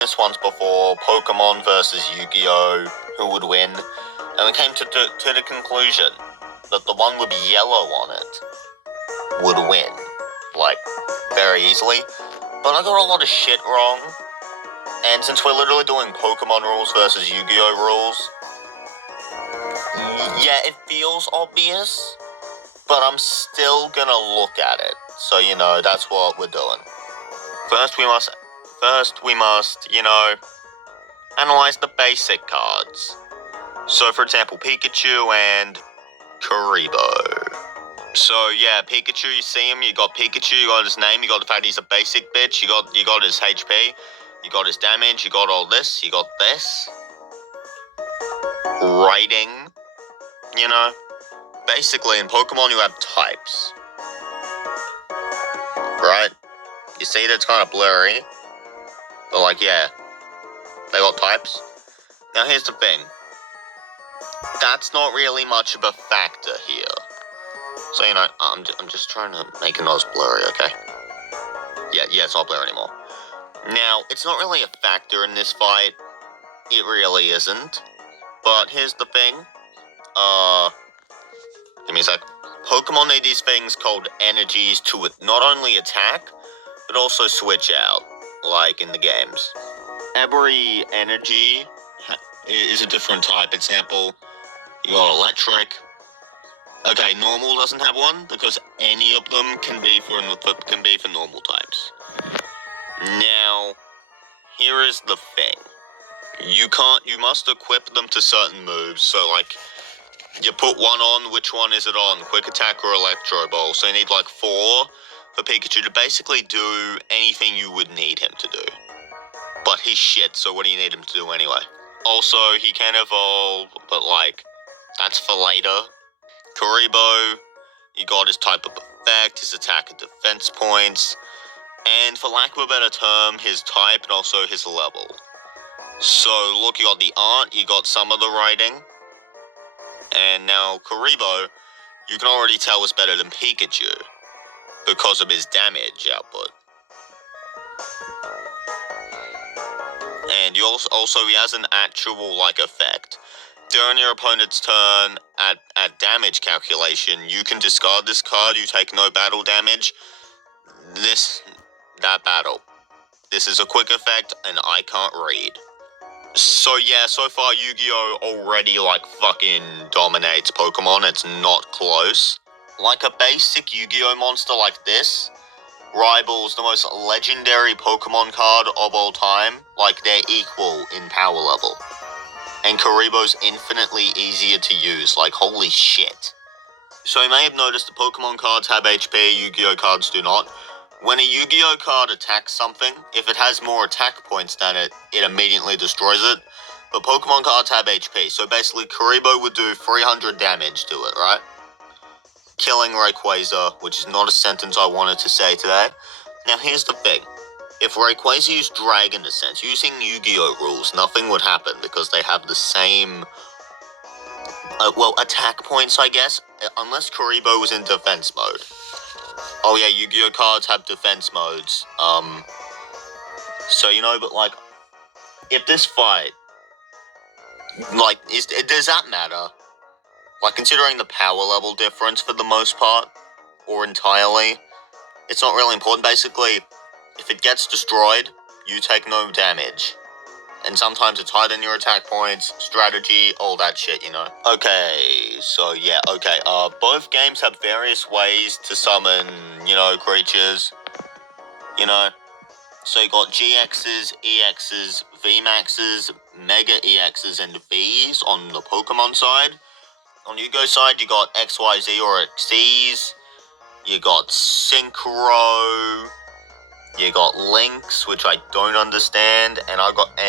This once before, Pokemon versus Yu-Gi-Oh! Who would win? And we came to the conclusion that the one with yellow on it would win, like, very easily. But I got a lot of shit wrong, and since we're literally doing Pokemon rules versus Yu-Gi-Oh! Rules, yeah, it feels obvious, but I'm still gonna look at it. So, that's what we're doing. First we must, analyze the basic cards. So, for example, Pikachu and Kuribo. So, yeah, Pikachu, you see him, you got Pikachu, you got his name, you got the fact he's a basic bitch, you got his HP, you got his damage, you got all this, you got this. Writing, Basically, in Pokemon, you have types. Right? You see that's kind of blurry. But, yeah, they got types. Now, here's the thing. That's not really much of a factor here. So, I'm just trying to make it not as blurry, okay? Yeah, it's not blurry anymore. Now, it's not really a factor in this fight. It really isn't. But here's the thing. Give me a sec. Pokemon need these things called energies to not only attack, but also switch out, like in the games. Every energy is a different type. Example, you got electric. Okay, normal doesn't have one because any of them can be for normal types. Now, here is the thing. You must equip them to certain moves. So, you put one on, which one is it on? Quick attack or electro ball? So you need 4 for Pikachu to basically do anything you would need him to do. But he's shit, so what do you need him to do anyway? Also, he can evolve, but that's for later. Kuribo, you got his type of effect, his attack and defense points, and for lack of a better term, his type and also his level. So, look, you got the art, you got some of the writing, and now Kuribo, you can already tell is better than Pikachu because of his damage output. And he has an actual effect. During your opponent's turn at damage calculation, you can discard this card, you take no battle damage. That battle. This is a quick effect, and I can't read. So yeah, so far Yu-Gi-Oh! Already fucking dominates Pokemon, it's not close. Like a basic Yu-Gi-Oh! Monster like this rivals the most legendary Pokemon card of all time. They're equal in power level. And Kuribo's infinitely easier to use, holy shit. So you may have noticed the Pokemon cards have HP, Yu-Gi-Oh! Cards do not. When a Yu-Gi-Oh! Card attacks something, if it has more attack points than it immediately destroys it. But Pokemon cards have HP, so basically Kuribo would do 300 damage to it, right? Killing Rayquaza, which is not a sentence I wanted to say today. Now here's the thing. If Rayquaza used Dragon Descent, using Yu-Gi-Oh! Rules, nothing would happen because they have the same, attack points, I guess, unless Kuribo was in defense mode. Oh yeah, Yu-Gi-Oh! Cards have defense modes. So, but if this fight, does that matter? Considering the power level difference for the most part, or entirely, it's not really important. Basically, if it gets destroyed, you take no damage. And sometimes it's higher than your attack points, strategy, all that shit, Okay, so yeah, okay, both games have various ways to summon, creatures, So you got GXs, EXs, VMAXs, Mega EXs, and Vs on the Pokemon side. On Yu-Gi-Oh! Side, you got XYZ or XCs, you got Synchro, you got Links, which I don't understand, and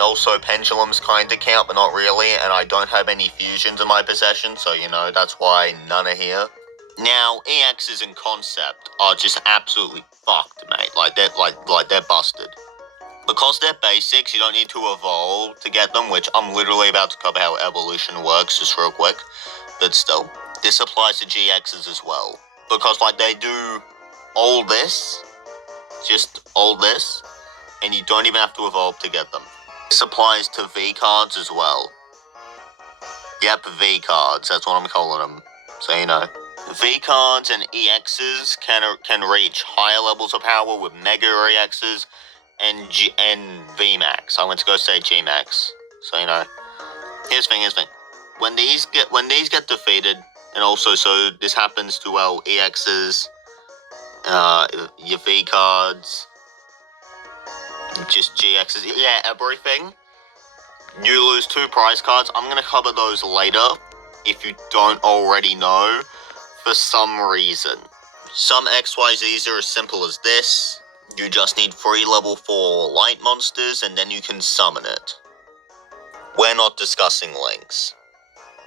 also Pendulums kinda count, but not really, and I don't have any fusions in my possession, so that's why none are here. Now, EXs in concept are just absolutely fucked, mate. They're busted. Because they're basics, you don't need to evolve to get them, which I'm literally about to cover how evolution works just real quick. But still, this applies to GXs as well. Because, they do all this, just all this, and you don't even have to evolve to get them. This applies to V cards as well. Yep, V cards, that's what I'm calling them, so you know. V cards and EXs can reach higher levels of power with Mega EXs and V Max. I went to go say G Max, so you know. Here's the thing. When these get defeated, and also so this happens to EXs, your V cards, just GXs, yeah, everything. You lose 2 prize cards. I'm gonna cover those later, if you don't already know, for some reason. Some XYZs are as simple as this. You just need 3 level 4 light monsters, and then you can summon it. We're not discussing links.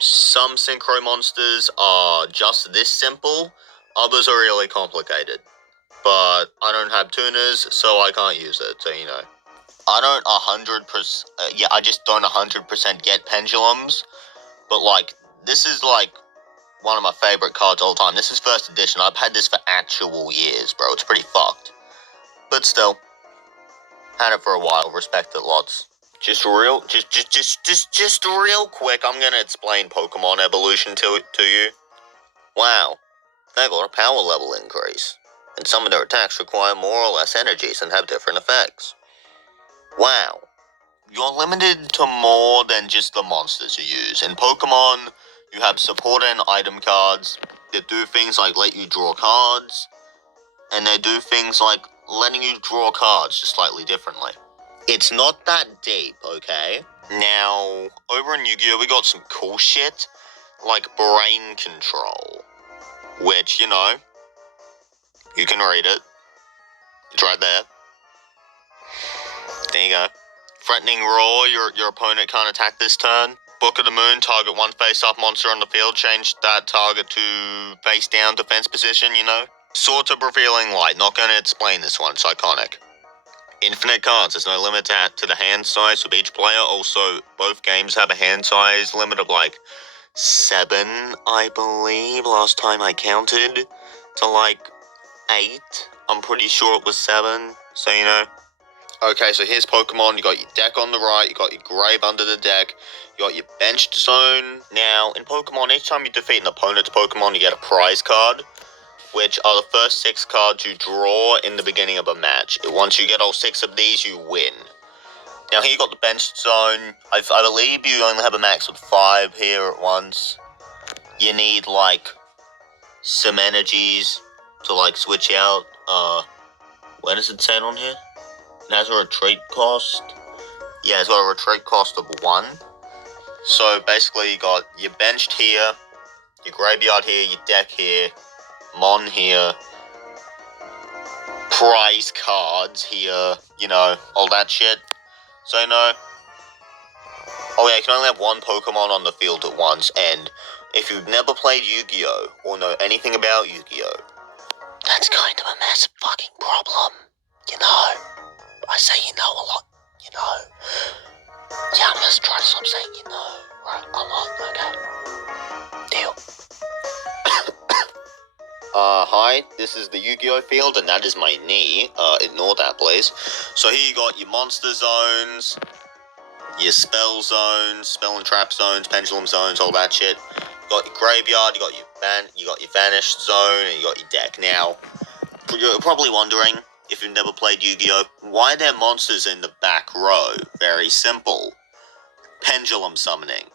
Some synchro monsters are just this simple, others are really complicated. But I don't have tuners, so I can't use it, so you know. I don't 100%, I just don't 100% get pendulums, but like, this is like one of my favorite cards all time. This is first edition. I've had this for actual years, bro. It's pretty fucked. But still, had it for a while. Respect it lots. Just real quick, I'm gonna explain Pokemon evolution to you. Wow, they got a power level increase, and some of their attacks require more or less energies and have different effects. Wow, you're limited to more than just the monsters you use. In Pokemon, you have support and item cards that do things like let you draw cards, and they do things like letting you draw cards just slightly differently. It's not that deep, okay? Now, over in Yu-Gi-Oh, we got some cool shit, like brain control, which, you know, you can read it. It's right there. There you go. Threatening Roar, your opponent can't attack this turn. Book of the Moon, target 1 face-up monster on the field, change that target to face-down defense position, you know? Swords of Revealing Light, not gonna explain this one, it's iconic. Infinite cards, there's no limit to the hand size of each player. Also, both games have a hand size limit of like 7, I believe, last time I counted, to like 8. I'm pretty sure it was 7, so you know. Okay, so here's Pokemon. You got your deck on the right, you got your grave under the deck, you got your benched zone. Now, in Pokemon, each time you defeat an opponent's Pokemon, you get a prize card, which are the first 6 cards you draw in the beginning of a match. Once you get all 6 of these, you win. Now, here you got the benched zone. I believe you only have a max of 5 here at once. You need, like, some energies to, like, switch out. What does it say on here? It has a retreat cost. Yeah, it's got a retreat cost of 1. So, basically, you got your benched here, your graveyard here, your deck here, Mon here, prize cards here, you know, all that shit. So, you know, oh yeah, you can only have 1 Pokemon on the field at once, and if you've never played Yu-Gi-Oh! Or know anything about Yu-Gi-Oh! That's kind of a massive fucking problem, you know? I say you know a lot, you know? Yeah, I'm just trying to stop saying you know, right, a lot, okay? Deal. Hi, this is the Yu-Gi-Oh! Field, and that is my knee. Ignore that, please. So here you got your monster zones, your spell zones, spell and trap zones, pendulum zones, all that shit. You got your graveyard, you got your vanished zone, and you got your deck. Now, you're probably wondering, if you've never played Yu-Gi-Oh!, why are there monsters in the back row? Very simple. Pendulum summoning.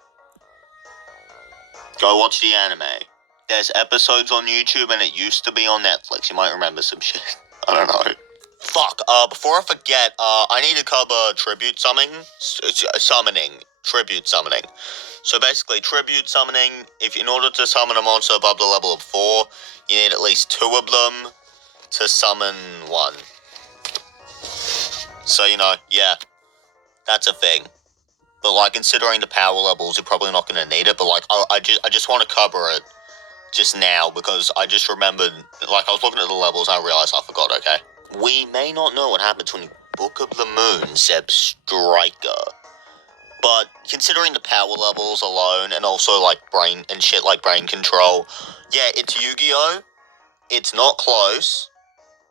Go watch the anime. There's episodes on YouTube, and it used to be on Netflix. You might remember some shit. I don't know. Fuck, before I forget, I need to cover tribute summoning. Tribute summoning. So basically, tribute summoning, in order to summon a monster above the level of 4, you need at least 2 of them to summon 1. So, you know, yeah, that's a thing. But, like, considering the power levels, you're probably not going to need it, but, like, I just want to cover it just now, because I just remembered, like, I was looking at the levels, and I realized I forgot, okay? We may not know what happened between Book of the Moon, Zeb Striker, but considering the power levels alone, and also, like, brain control, yeah, it's Yu-Gi-Oh! It's not close,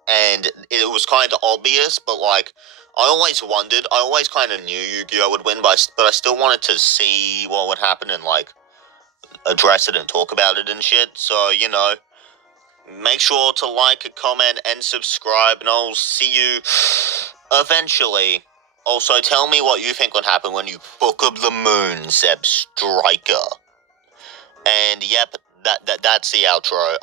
and it was kind of obvious, but, like, I always wondered, I always kind of knew Yu-Gi-Oh would win, but I still wanted to see what would happen and, like, address it and talk about it and shit. So, you know, make sure to like, comment, and subscribe, and I'll see you eventually. Also, tell me what you think would happen when you fuck up the moon, Zeb Striker. And yep, that's the outro.